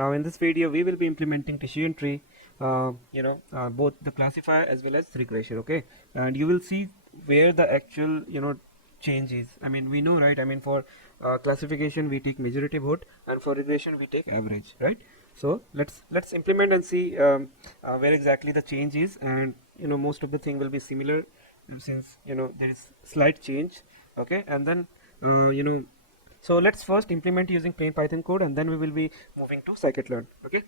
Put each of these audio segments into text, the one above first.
Now in this video we will be implementing decision tree, both the classifier as well as regression. Okay, and you will see where the actual change is. I mean, we know, right? I mean, for classification we take majority vote, and for regression we take average, right? So let's implement and see where exactly the change is, and most of the thing will be similar, since there is slight change. Okay, and then so let's first implement using plain Python code, and then we will be moving to Scikit-learn. Okay.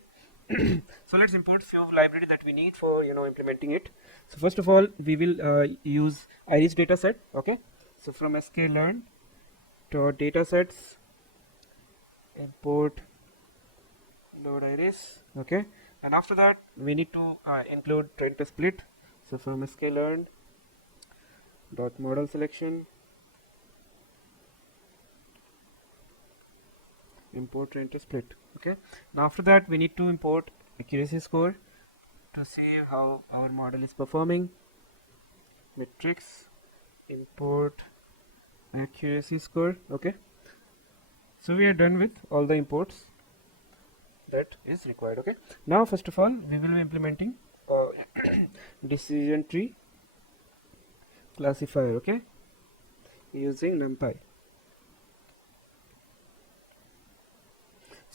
So let's import few library that we need for implementing it. So first of all, we will use iris dataset. Okay. So from Scikit-learn to datasets, import load iris. Okay. And after that, we need to include train to split. So from Scikit-learn dot model selection, import train to split. Okay, now after that we need to import accuracy score to see how our model is performing. Metrics, import accuracy score. Okay, so we are done with all the imports that is required. Okay, now first of all we will be implementing decision tree classifier. Okay, using NumPy.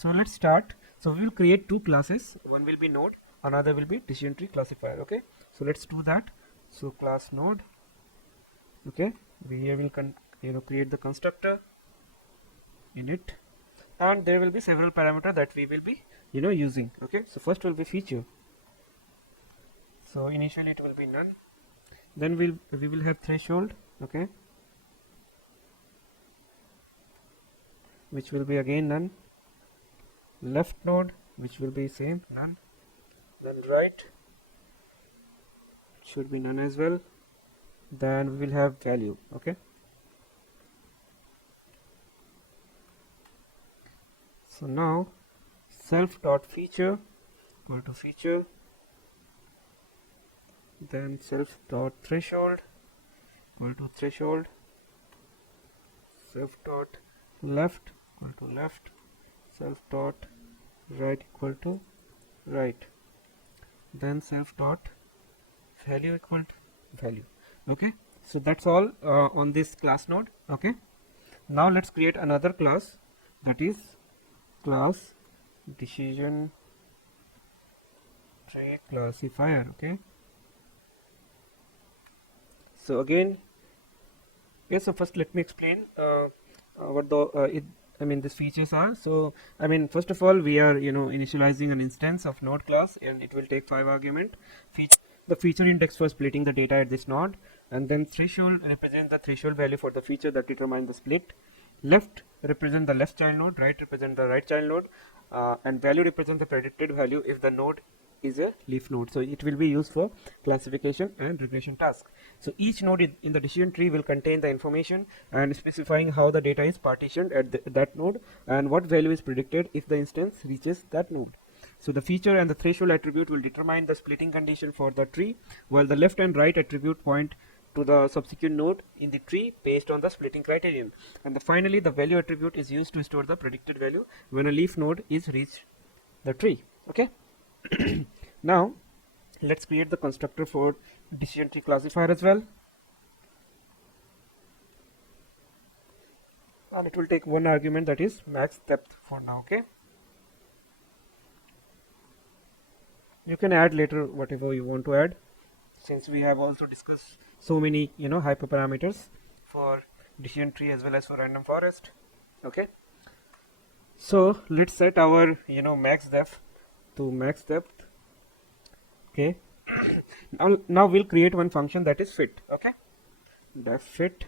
So let's start. So we will create two classes. One will be node, another will be decision tree classifier. Okay, so let's do that. So class node. Okay, we here will create the constructor in it, and there will be several parameters that we will be using. Okay, so first will be feature. So initially it will be none. Then we will have threshold. Okay, which will be again none. Left node, which will be same, none. Then right should be none as well. Then we will have value. Okay, so now self dot feature equal to feature, then self dot threshold equal to threshold, self dot left equal to left, self dot right equal to right, then self dot value equal to value. Okay, so that's all on this class node. Okay, now let's create another class, that is class decision tree classifier. Okay, so again, yes, so first let me explain what the these features are. So first of all, we are initializing an instance of node class, and it will take 5 argument. The feature index for splitting the data at this node, and then threshold represents the threshold value for the feature that determine the split. Left represent the left child node, right represent the right child node, and value represent the predicted value if the node is a leaf node. So it will be used for classification and regression task. So each node in the decision tree will contain the information and specifying how the data is partitioned at that node, and what value is predicted if the instance reaches that node. So the feature and the threshold attribute will determine the splitting condition for the tree, while the left and right attribute point to the subsequent node in the tree based on the splitting criterion. And finally, the value attribute is used to store the predicted value when a leaf node is reached the tree. Okay. Now let's create the constructor for decision tree classifier as well, and it will take one argument, that is max depth for now. Okay, you can add later whatever you want to add, since we have also discussed so many hyperparameters for decision tree as well as for random forest. Okay, so let's set our max depth to max depth. Okay, now we'll create one function, that is fit. Okay, def fit,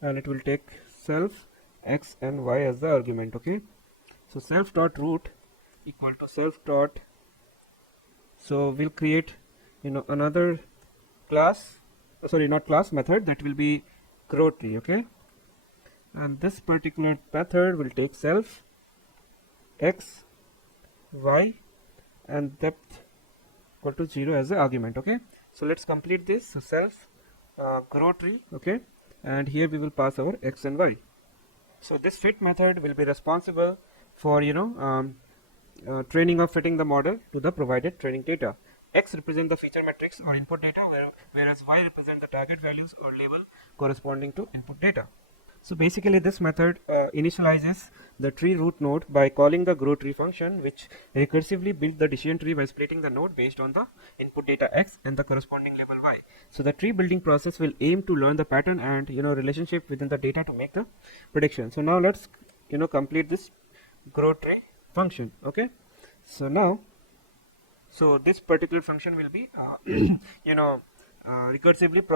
and it will take self x and y as the argument. Okay, so self dot root equal to self dot, so we'll create another class, sorry, not class, method, that will be grow tree. Okay, and this particular method will take self x, y, and depth equal to 0 as the argument. Okay, so let's complete this. So self grow tree. Okay, and here we will pass our x and y. So this fit method will be responsible for training of fitting the model to the provided training data. X represent the feature matrix or input data, whereas Y represent the target values or label corresponding to input data. So basically this method initializes the tree root node by calling the grow tree function, which recursively builds the decision tree by splitting the node based on the input data X and the corresponding label Y. So the tree building process will aim to learn the pattern and relationship within the data to make the prediction. So now let's complete this grow tree function. Okay, so now this particular function will be recursively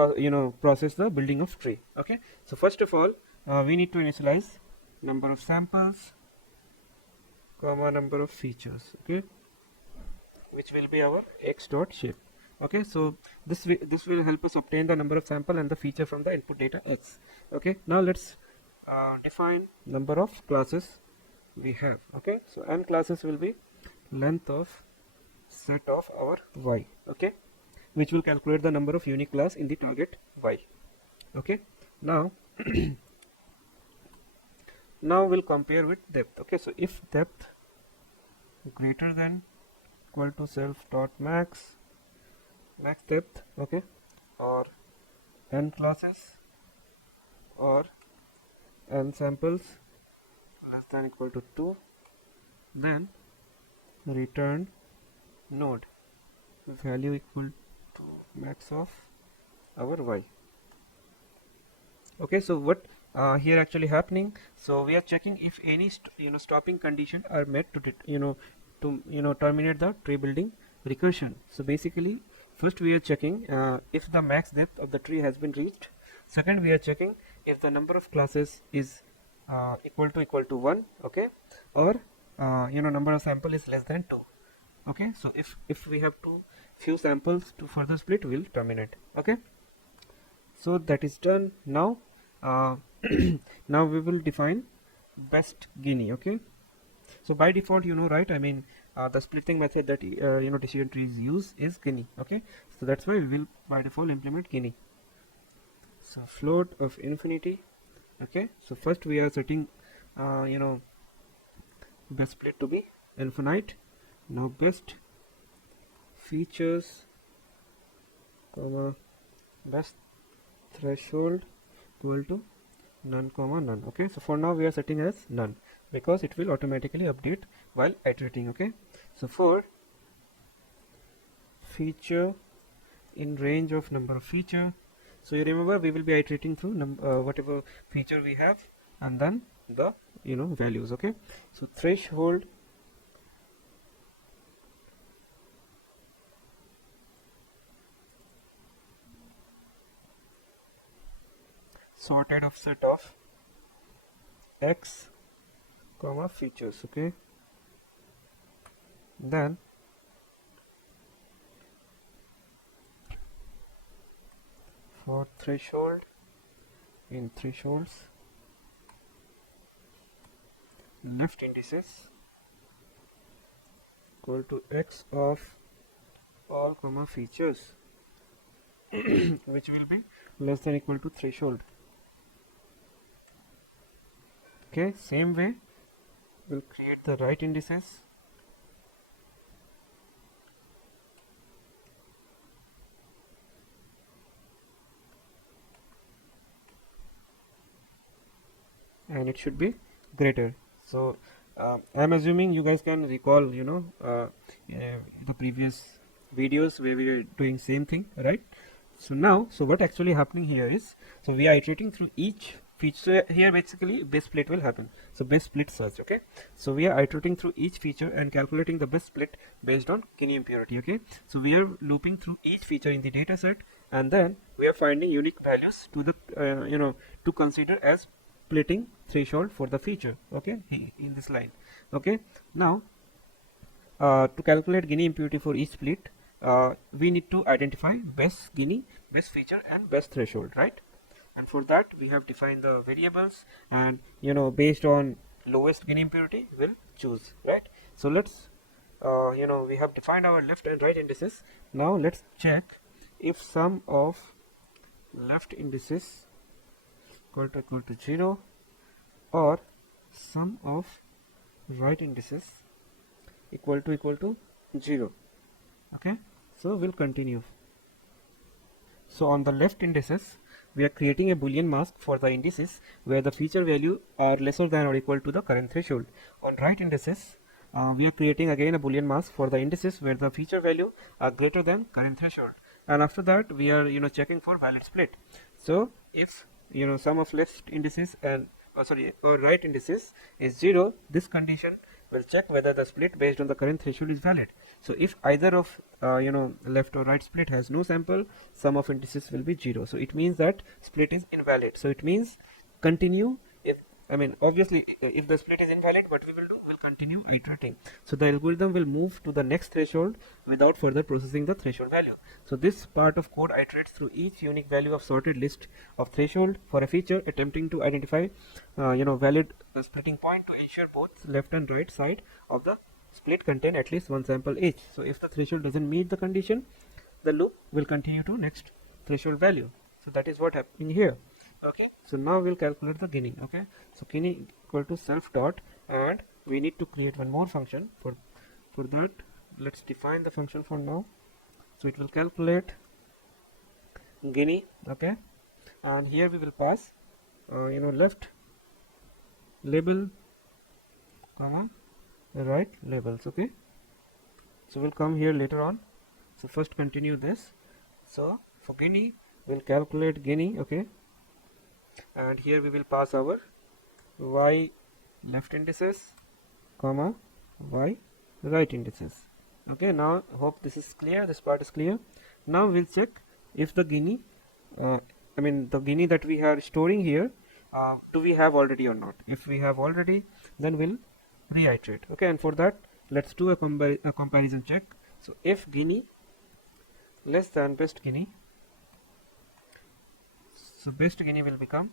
process the building of tree. Okay, so first of all we need to initialize number of samples comma number of features, okay, which will be our x dot shape. Okay, so this will help us obtain the number of sample and the feature from the input data x. Okay, now let's define number of classes we have. Okay, so n classes will be length of set of our y, okay, which will calculate the number of unique class in the target y. Okay, now now we'll compare with depth. Okay, so if depth greater than equal to self dot max depth, okay, or n classes or n samples less than equal to 2, then return node value equal to max of our y. Okay, so what here actually happening, so we are checking if any stopping condition are met to terminate the tree building recursion. So basically first we are checking if the max depth of the tree has been reached. Second, we are checking if the number of classes is equal to 1, okay, or number of sample is less than 2. Okay, so if we have too few samples to further split, we'll terminate. Okay, so that is done. Now now we will define best Gini. Okay, so by default, right, I mean the splitting method that decision trees use is Gini. Okay, so that's why we will by default implement Gini. So float of infinity. Okay, so first we are setting best split to be infinite. Now best features comma best threshold equal to none comma none. Okay, so for now we are setting as none because it will automatically update while iterating. Okay, so for feature in range of number of feature, so you remember we will be iterating through whatever feature we have and then the values. Okay, so threshold sorted of set of x comma features. Okay, then for threshold in thresholds left indices equal to x of all comma features which will be less than equal to threshold. Okay, same way we'll create the right indices and it should be greater. So I'm assuming you guys can recall the previous videos where we were doing same thing, right? So now what actually happening here is, so we are iterating through each feature. Here basically best split will happen, so best split search. Okay, so we are iterating through each feature and calculating the best split based on Gini impurity. Okay, so we are looping through each feature in the data set and then we are finding unique values to the to consider as splitting threshold for the feature. Okay, in this line. Okay, now to calculate Gini impurity for each split, we need to identify best Gini, best feature and best threshold, right? And for that we have defined the variables and based on lowest Gini impurity we'll choose, right? So let's we have defined our left and right indices. Now let's check if sum of left indices equal to 0 or sum of right indices equal to 0. Okay, so we'll continue. So on the left indices, we are creating a Boolean mask for the indices where the feature value are lesser than or equal to the current threshold. On right indices, we are creating again a Boolean mask for the indices where the feature value are greater than current threshold. And after that, we are checking for valid split. So if sum of left indices and or right indices is 0, this condition will check whether the split based on the current threshold is valid. So if either of left or right split has no sample, sum of indices will be 0. So it means that split is invalid. So it means continue. If obviously if the split is invalid, what we will do, we'll continue iterating. So the algorithm will move to the next threshold without further processing the threshold value. So this part of code iterates through each unique value of sorted list of threshold for a feature, attempting to identify valid splitting point to ensure both left and right side of the split contain at least one sample each. So if the threshold doesn't meet the condition, the loop will continue to next threshold value. So that is what happening here. Okay, so now we'll calculate the Gini. Okay, so Gini equal to self dot, and we need to create one more function. For that, let's define the function for now. So it will calculate Gini. Okay, and here we will pass left label comma right labels. Okay, so we'll come here later on. So first continue this. So for Gini, we'll calculate Gini. Okay, and here we will pass our y left indices comma y right indices. Okay, now hope this is clear, this part is clear. Now we'll check if the Gini the Gini that we are storing here, do we have already or not. If we have already, then we'll reiterate. Okay, and for that, let's do a comparison check. So if Gini less than best Gini, so best Gini will become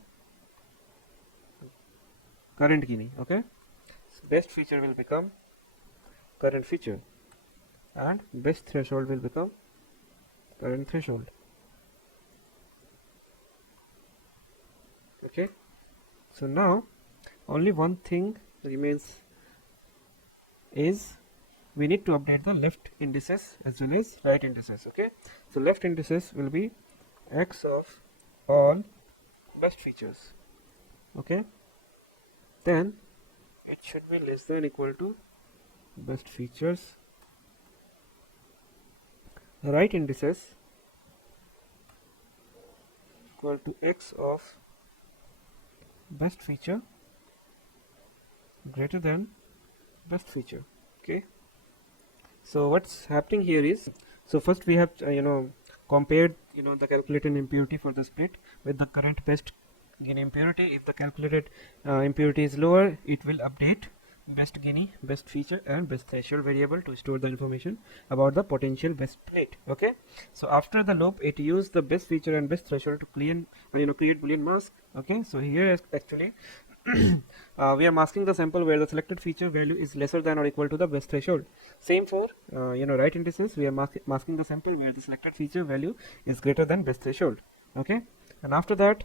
current Gini. Okay, so best feature will become current feature, and best threshold will become current threshold. Okay, so now only one thing remains, is we need to update the left indices as well as right indices. Okay, so left indices will be x of all best features. Okay, then it should be less than equal to best features. Right indices equal to x of best feature greater than best feature. Okay, so what's happening here is, so first we have compared the calculated impurity for the split with the current best Gini impurity. If the calculated impurity is lower, it will update best Gini, best feature and best threshold variable to store the information about the potential best split. Okay, so after the loop, it used the best feature and best threshold to create Boolean mask. Okay, so here actually we are masking the sample where the selected feature value is lesser than or equal to the best threshold. Same for right indices, we are masking the sample where the selected feature value is greater than best threshold. Okay, and after that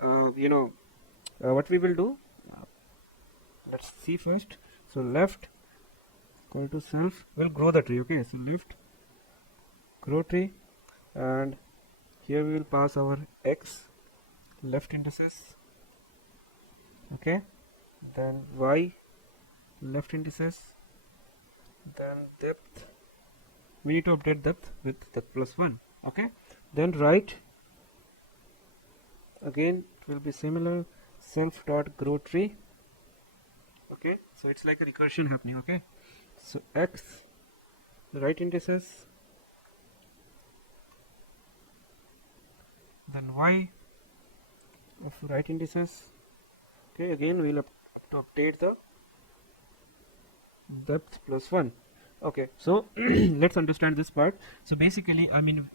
what we will do, let's see first. So left equal to self will grow the tree. Okay, so left grow tree, and here we will pass our x left indices. Okay, then y left indices, then depth, we need to update depth with depth plus 1. Okay, then right, again it will be similar, self dot grow tree. Okay, so it's like a recursion happening. Okay, so x right indices, then y of right indices. Okay, again we'll have to update the depth plus 1. Okay, so let's understand this part. So basically,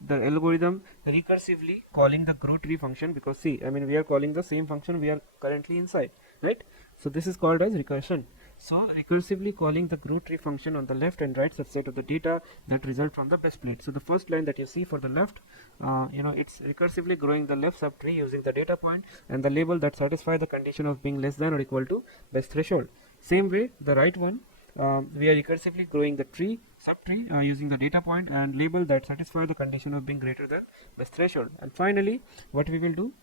the algorithm recursively calling the grow tree function, because see, we are calling the same function we are currently inside, right? So this is called as recursion. So recursively calling the grow tree function on the left and right subset of the data that result from the best split. So the first line that you see for the left, it's recursively growing the left subtree using the data point and the label that satisfy the condition of being less than or equal to best threshold. Same way, the right one, we are recursively growing the tree subtree using the data point and label that satisfy the condition of being greater than best threshold. And finally, what we will do,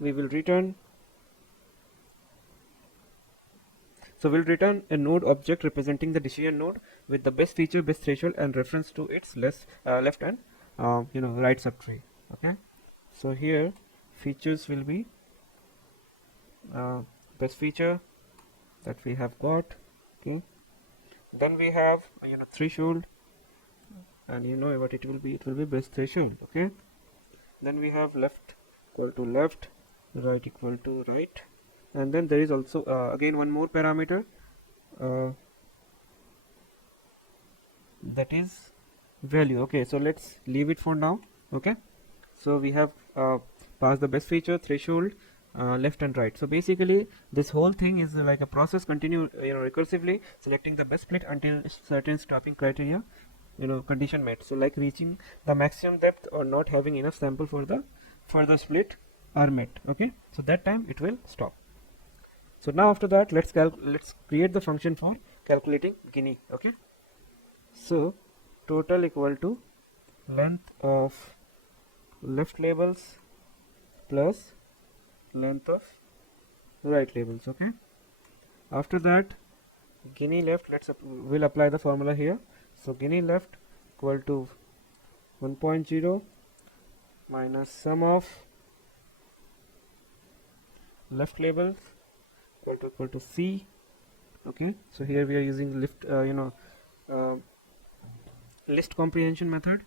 we will return, so we'll return a node object representing the decision node with the best feature, best threshold, and reference to its left and right subtree. Okay, so here features will be best feature that we have got. Okay, then we have threshold, and you know what it will be, best threshold. Okay, then we have left equal to left, right equal to right, and then there is also again one more parameter that is value. Okay, so let's leave it for now. Okay, so we have passed the best feature, threshold, left and right. So basically this whole thing is like a process, continue recursively selecting the best split until certain stopping criteria condition met. So like reaching the maximum depth or not having enough sample for the further split are met. Okay, so that time it will stop. So now after that, let's create the function for calculating Gini. Okay, so total equal to length of left labels plus length of right labels. Okay, after that Gini left, we'll apply the formula here. So Gini left equal to 1.0 minus sum of left labels equal to C. Okay, so here we are using list comprehension method.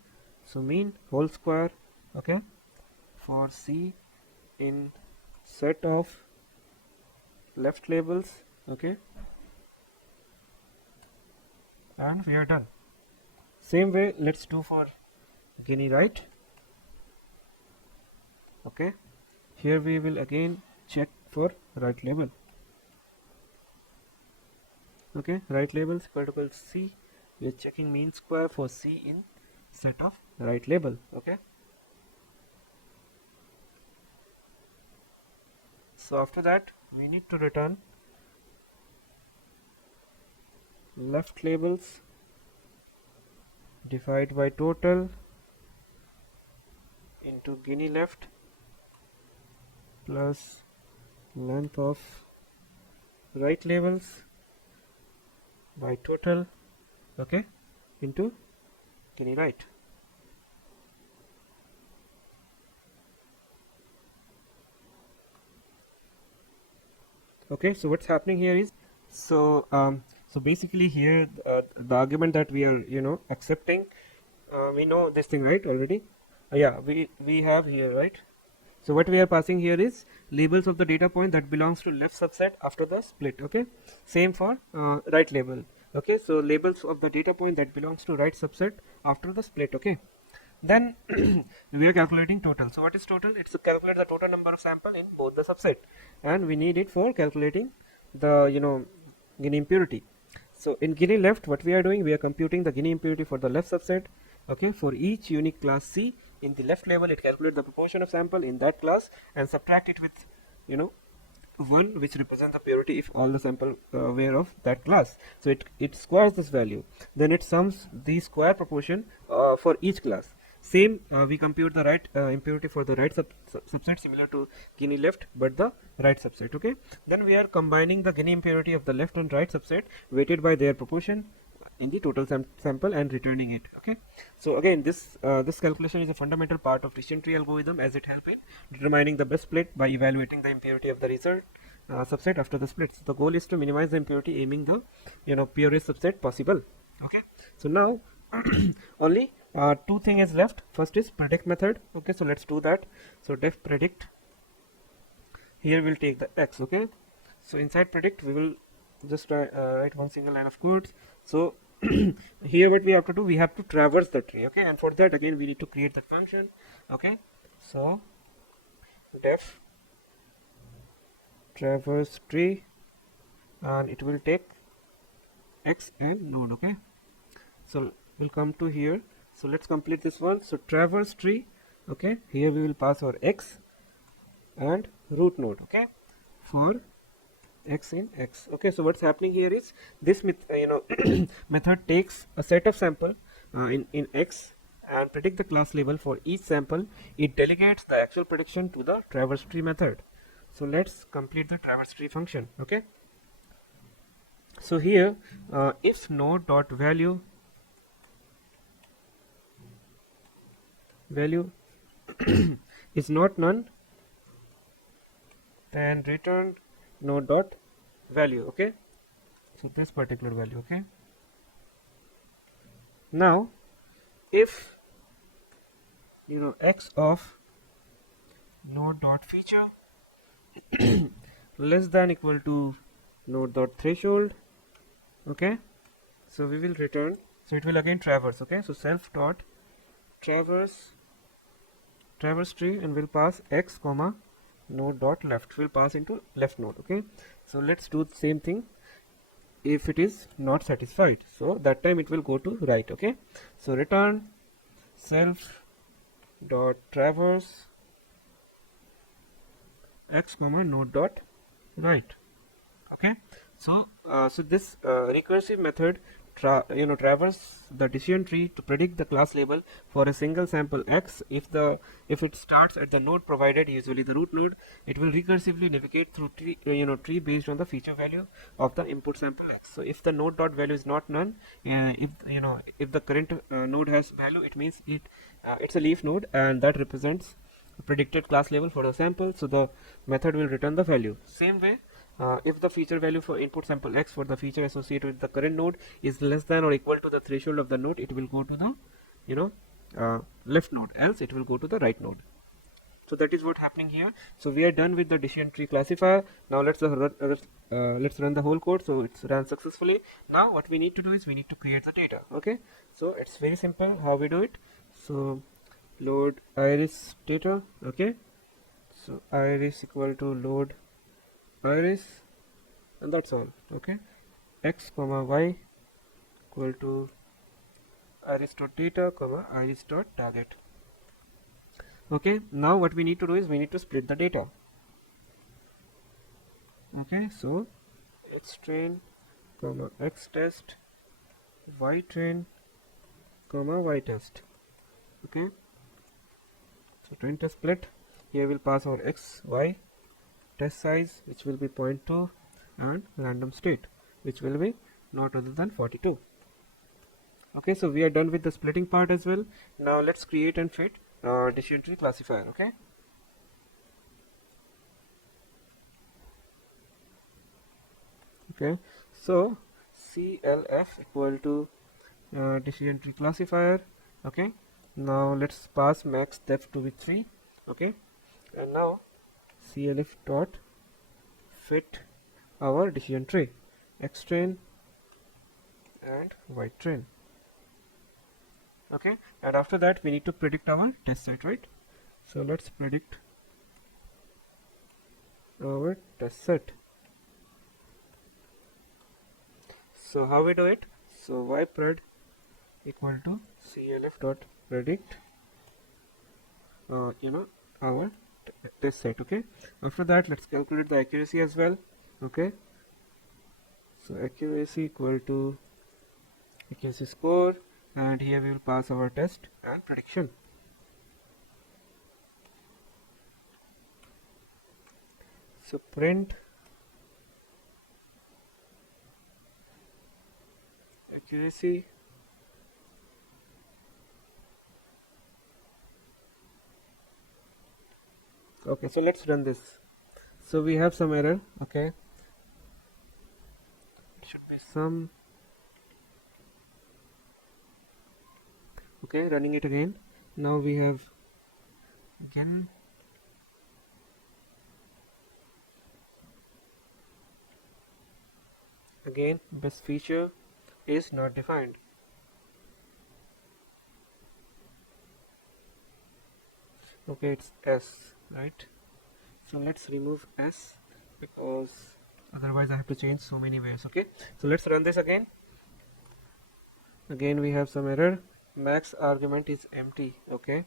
So mean whole square, okay, for C in set of left labels. Okay, and we are done. Same way let's do for Gini right. Okay, here we will again check for right label. Okay, right labels equal to C. We are checking mean square for C in set of right label. Okay, so after that we need to return left labels divide by total into Gini left plus length of right labels by total, okay, into Gini right. Okay, so what's happening here is, so basically here the argument that we are accepting, we know this thing right already. Yeah, we have here, right? So what we are passing here is labels of the data point that belongs to left subset after the split. Okay, same for right label. Okay, so labels of the data point that belongs to right subset after the split. Okay, then we are calculating total. So what is total? It's to calculate the total number of sample in both the subset, and we need it for calculating the Gini impurity. So in Gini left, what we are doing, we are computing the Gini impurity for the left subset. Okay, for each unique class C in the left label, it calculates the proportion of sample in that class and subtract it with 1, which represents the purity if all the sample were of that class. So it squares this value, then it sums the square proportion for each class. Same, we compute the right impurity for the right subset similar to Gini left, but the right subset. Okay, then we are combining the Gini impurity of the left and right subset weighted by their proportion in the total sample and returning it. Okay, so again this calculation is a fundamental part of decision tree algorithm, as it helps in determining the best split by evaluating the impurity of the result subset after the split. So the goal is to minimize the impurity, aiming the purest subset possible. Okay, so now only two things is left. First is predict method. Okay, so let's do that. So def predict, here we'll take the x. Okay, so inside predict we will just write one single line of code. So here what we have to do, we have to traverse the tree. Okay, and for that again we need to create that function. Okay, so def traverse tree, and it will take x and node. Okay, so we'll come to here. So let's complete this one. So traverse tree. Okay, here we will pass our x and root node. Okay, for x in x. Okay, so what's happening here is this method takes a set of sample in x and predict the class label for each sample. It delegates the actual prediction to the traverse tree method. So let's complete the traverse tree function. Okay, so here if node dot value is not none, then return node dot value. Okay, so this particular value. Okay, now if x of node dot feature less than equal to node dot threshold, okay, so we will return, so it will again traverse. Okay, so self dot traverse tree and will pass x comma node dot left, will pass into left node. Okay, so let's do the same thing if it is not satisfied, so that time it will go to right. Okay, so return self dot traverse x comma node dot right. Okay, so this recursive method traverse the decision tree to predict the class label for a single sample x. If it starts at the node provided, usually the root node, it will recursively navigate through tree based on the feature value of the input sample x. So if the node dot value is not none, if the current node has value, it means it's a leaf node, and that represents predicted class label for the sample, so the method will return the value. Same way, if the feature value for input sample x for the feature associated with the current node is less than or equal to the threshold of the node, it will go to the left node, else it will go to the right node. So that is what happening here. So we are done with the decision tree classifier. Now let's run the whole code. So it's run successfully. Now what we need to do is we need to create the data. Okay, so it's very simple how we do it. So load iris data. Okay, so iris equal to load iris, and that's all. Okay, x comma y equal to iris dot data comma iris dot target. Okay, now what we need to do is we need to split the data. Okay, so x train comma x test, y train comma y test. Okay, so train test split. Here we'll pass our x y test size, which will be 0.2, and random state, which will be not other than 42. Okay, so we are done with the splitting part as well. Now let's create and fit decision tree classifier. Okay, okay, so CLF equal to decision tree classifier. Okay, now let's pass max depth to be 3. Okay, and now CLF dot fit our decision tree, x train and y train. Okay, and after that we need to predict our test set, right? So let's predict our test set. So how we do it? So ypred equal to CLF dot predict our test set. Okay, after that let's calculate the accuracy as well. Okay, so accuracy equal to accuracy score, and here we will pass our test and prediction. So print accuracy okay, so let's run this. So we have some error. Okay, it should be some. Okay, running it again. Now we have again best feature is not defined. Okay, it's S, right? So let's remove S, because otherwise I have to change so many ways. Okay, so let's run this again. Again we have some error. Max argument is empty. Okay,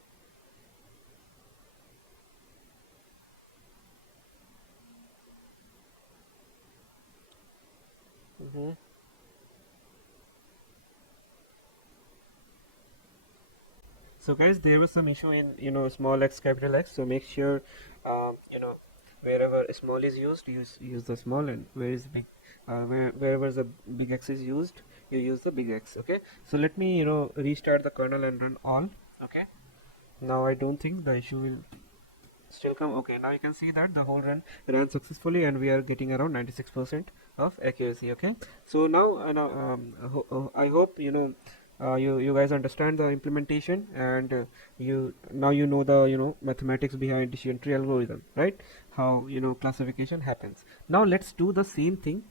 Mm-hmm. So guys, there was some issue in small x capital X. So make sure wherever small is used, use the small, and where is big, wherever the big X is used, you use the big X. Okay. So let me restart the kernel and run all. Okay. Now I don't think the issue will still come. Okay, now you can see that the whole run ran successfully and we are getting around 96% of accuracy. Okay, so now I hope you guys understand the implementation, and you now know the mathematics behind decision tree algorithm, right? How classification happens. Now let's do the same thing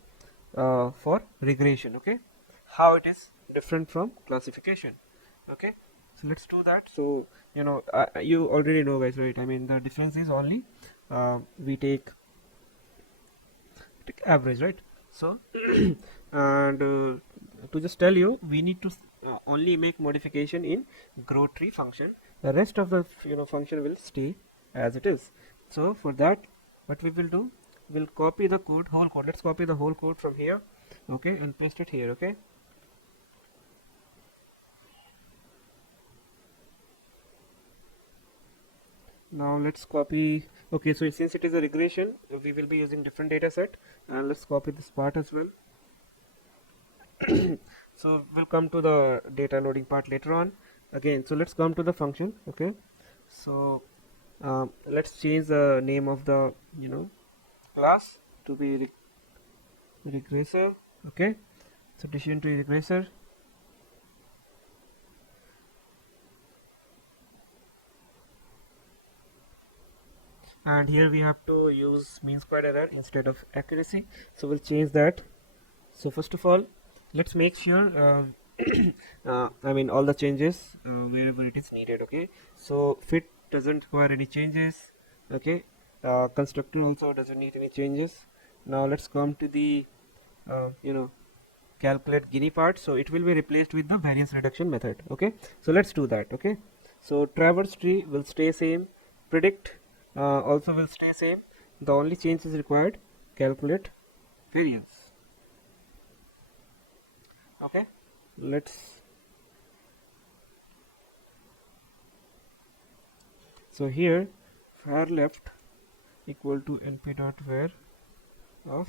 for regression. Okay, how it is different from classification. Okay, so let's do that. So you already know, guys, right? I mean, the difference is only we take average, right? So and to just tell you, we need to only make modification in grow tree function. The rest of the function will stay as it is. So for that, what we will do, we'll copy the code, whole code. Let's copy the whole code from here, okay, and paste it here. Okay, now let's copy. Okay, so since it is a regression, we will be using different data set, and let's copy this part as well. So we'll come to the data loading part later on again. So let's come to the function. Okay, so let's change the name of the class to be regressor. Okay, so decision tree regressor. And here we have to use mean squared error instead of accuracy, so we'll change that. So first of all, let's make sure I mean all the changes wherever it is needed. Okay, so fit doesn't require any changes. Okay, constructor also doesn't need any changes. Now let's come to the calculate Gini part. So it will be replaced with the variance reduction method. Okay, so let's do that. Okay, so traverse tree will stay same, predict also will stay same. The only change is required, calculate variance. Okay, let's so here var left equal to np dot var of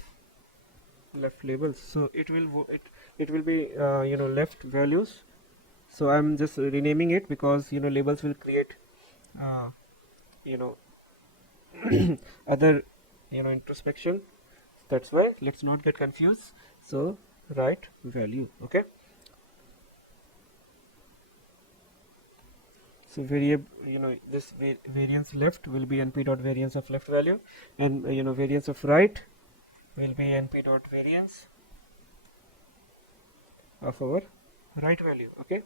left labels. So it will be left values. So I'm just renaming it because labels will create uh, you know other introspection. That's why let's not get confused. So right value. Okay, so variable this variance left will be np dot variance of left value, and variance of right will be np dot variance of our right value. Okay,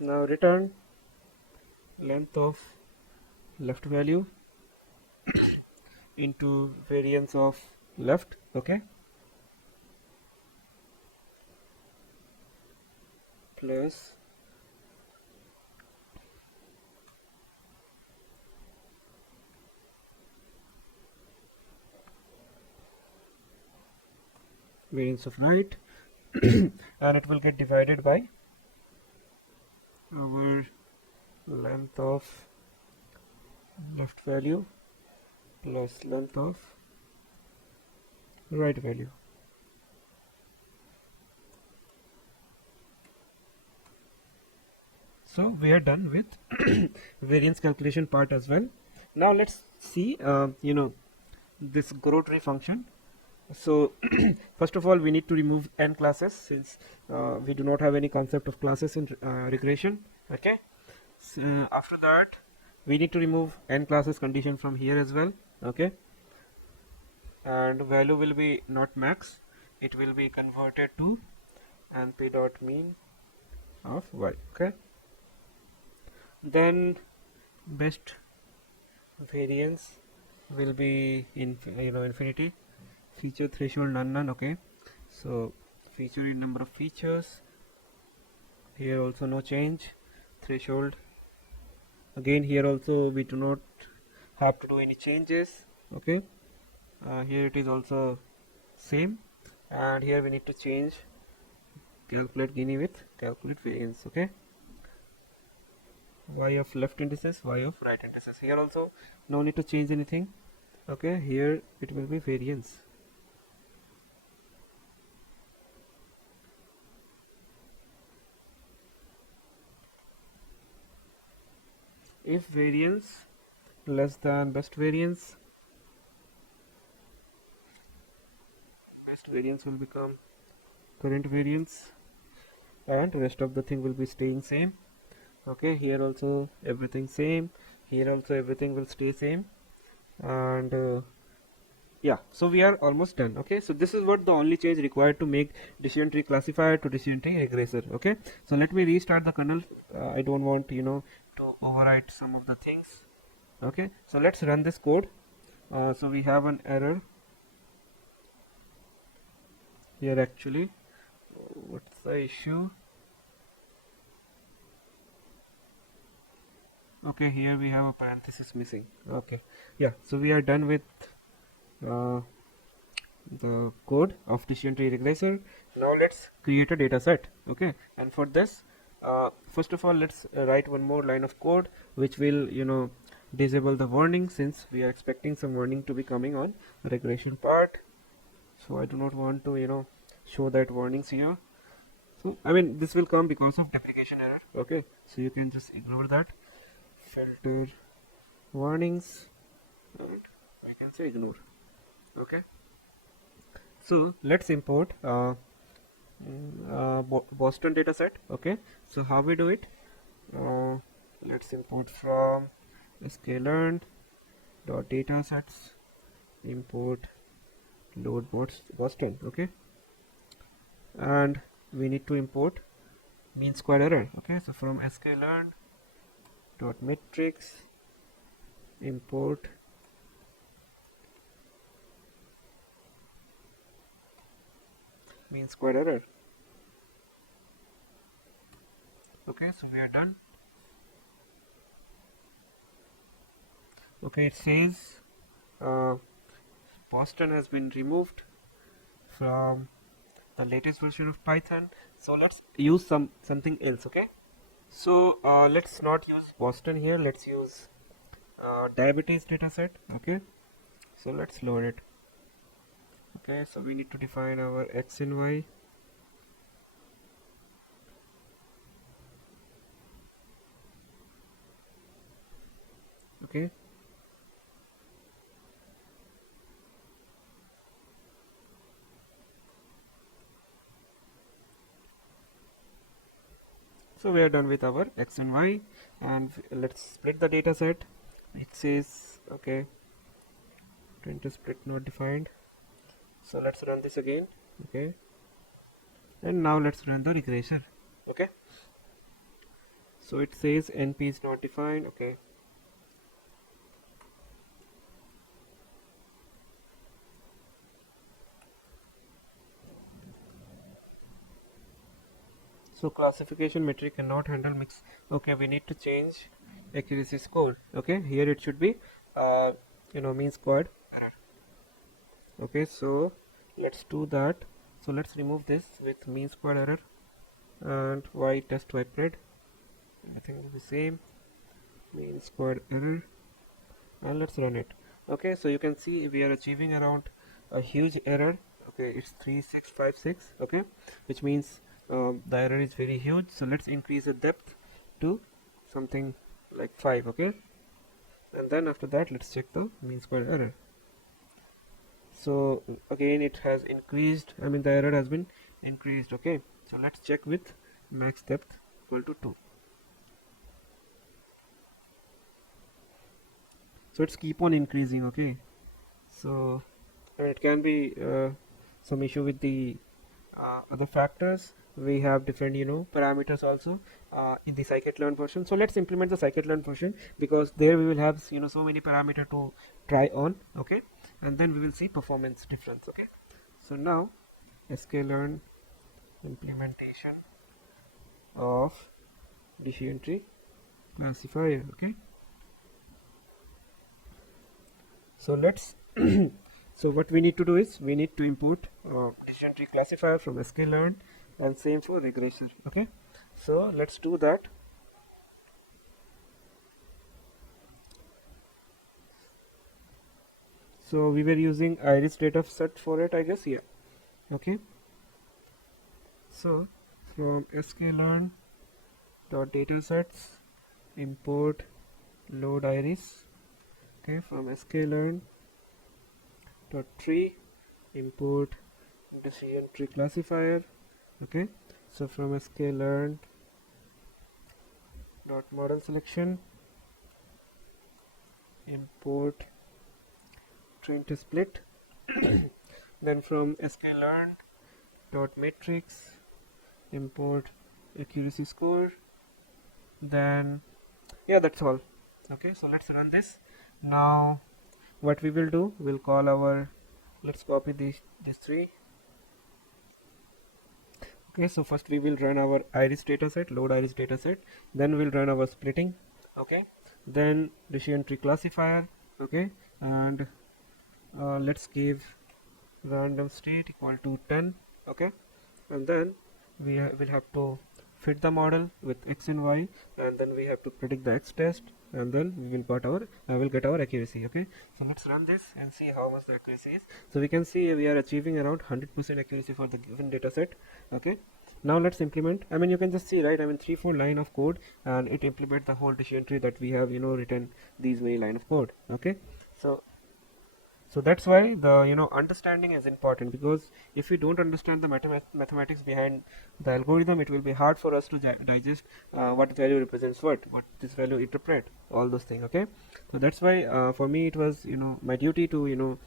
now return length of left value into variance of left. Okay, plus variance of right and it will get divided by our length of left value plus length of right value. So we are done with variance calculation part as well. Now let's see this grow tree function. So first of all, we need to remove n classes, since we do not have any concept of classes in regression. Okay, so after that we need to remove n classes condition from here as well. Okay, and value will be not max, it will be converted to np dot mean of y. Okay, then best variance will be in infinity, feature threshold none. Okay, so feature in number of features, here also no change, threshold again here also we do not have to do any changes. Okay, here it is also same, and here we need to change calculate Gini with calculate variance. Okay, y of left indices, y of right indices. Here also no need to change anything. Okay, here it will be variance. If variance less than best variance will become current variance, and rest of the thing will be staying same. Okay, here also everything same, here also everything will stay same, and yeah, so we are almost done. Okay, so this is what the only change required to make decision tree classifier to decision tree regressor. Okay, so let me restart the kernel. I don't want to overwrite some of the things. Okay, so let's run this code. So we have an error here actually. What's the issue? Okay, here we have a parenthesis missing. Okay, yeah, so we are done with uh, the code of decision tree regressor. Now let's create a data set. Okay, and for this first of all let's write one more line of code which will disable the warning, since we are expecting some warning to be coming on regression part. So I do not want to show that warnings here. So I mean this will come because of duplication error. Okay, so you can just ignore that. Filter warnings, and I can say ignore. Okay, so let's import Boston dataset. Okay, so how we do it? Let's import from Scikit-learn dot datasets, import load Boston. Okay, and we need to import mean square error. Okay, so from Scikit-learn dot metrics, import mean square error. Okay, so we are done. Okay, it says Boston has been removed from the latest version of Python. So let's use something else. Okay, so let's not use Boston here. Let's use diabetes dataset. Okay, so let's load it. Okay, so we need to define our x and y. Okay, so we are done with our x and y, and let's split the data set. It says okay, trying to split not defined. So let's run this again. Okay, and now let's run the regressor. Okay, so it says np is not defined. Okay, so classification metric cannot handle mix. Okay, we need to change accuracy score. Okay, here it should be mean squared error. Okay, so let's do that. So let's remove this with mean squared error, and y test y pred, everything will be same, mean squared error, and let's run it. Okay, so you can see we are achieving around a huge error. Okay, it's 3656. Okay, which means the error is very huge. So let's increase the depth to something like 5. Okay, and then after that let's check the mean squared error. So again it has increased, I mean the error has been increased. Okay, so let's check with max depth equal to 2. So it's keep on increasing. Okay, so it can be some issue with the other factors. We have different parameters also in the scikit-learn version. So let's implement the scikit-learn version, because there we will have so many parameters to try on. Okay, and then we will see performance difference. Okay, so now scikit-learn implementation of decision tree classifier. Okay, so let's So what we need to do is we need to import decision tree classifier from Scikit-learn, and same for regression. Okay, so let's do that. So we were using iris data set for it, I guess. Yeah. Okay, so from Scikit-learn dot datasets import load iris. Okay, from Scikit-learn dot tree import decision tree classifier. Okay, so from Scikit-learn dot model selection import train to split. Then from Scikit-learn dot matrix import accuracy score. Then yeah, that's all. Okay, so let's run this. Now what we will do, we'll call our, let's copy these three. Okay, so first we will run our iris dataset, load iris dataset, then we'll run our splitting. Okay, then decision tree classifier. Okay, and let's give random state equal to 10. Okay, and then we will have to fit the model with x and y, and then we have to predict the x test, and then we will get our accuracy. Okay, so let's run this and see how much the accuracy is. So we can see we are achieving around 100% accuracy for the given data set. Okay, now let's implement. I mean, you can just see, right? I mean, 3-4 line of code, and it implement the whole decision tree that we have written these many line of code. Okay, so that's why the understanding is important, because if we don't understand the mathematics behind the algorithm, it will be hard for us to digest what value represents what this value interpret, all those things. Okay, so that's why for me it was my duty to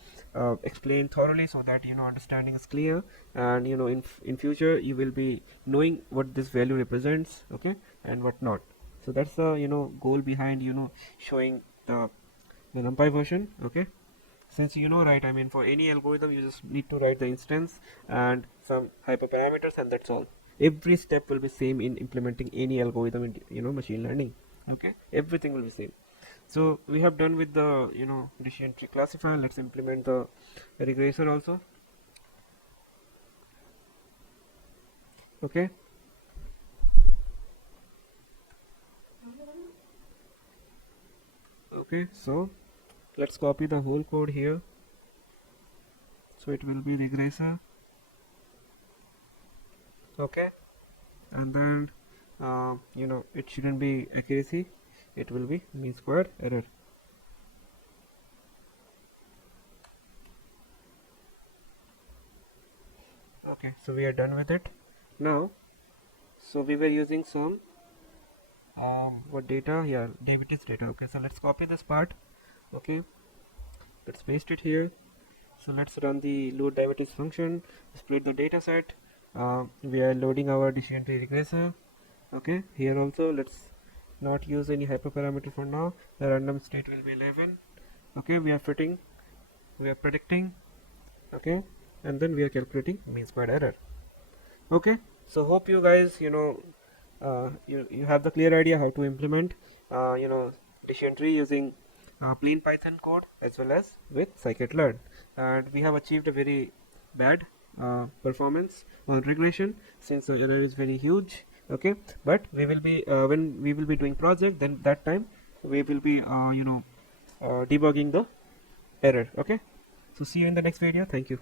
explain thoroughly, so that understanding is clear, and in future you will be knowing what this value represents, okay, and what not. So that's the goal behind showing the NumPy version. Okay, since right, I mean, for any algorithm you just need to write the instance and some hyperparameters, and that's all. Every step will be same in implementing any algorithm in machine learning. Okay, everything will be same. So we have done with the decision tree classifier. Let's implement the regressor also. Okay, so let's copy the whole code here. So it will be regressor. Okay, and then it shouldn't be accuracy, it will be mean squared error. Okay, so we are done with it now. So we were using some what data here, diabetes data. Okay, so let's copy this part. Okay, let's paste it here. So let's run the load diabetes function, split the data set. We are loading our decision tree regressor. Okay, here also let's not use any hyperparameter for now. The random state will be 11. Okay, we are predicting. Okay, and then we are calculating mean squared error. Okay, so hope you guys you have the clear idea how to implement decision tree using plain Python code as well as with Scikit-learn, and we have achieved a very bad performance on regression since the error is very huge. Okay, but we will be when we will be doing project, then that time we will be debugging the error. Okay, so see you in the next video. Thank you.